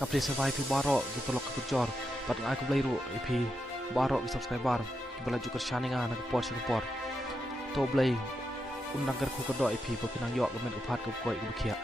กับเพลย์สบายพีบาร์กิตลกกับจอร์ปัดง่ายกับเลยรู้ไอพีบาร์กิสับสไครบาร์กิบลาจุกชานิงานักปอร์ชิงปอร์โตเบลย์อุนนังกระคุกกระโดดไอพีพอพินังยอกกับเมนอุปาร์กับกอยกับเขีย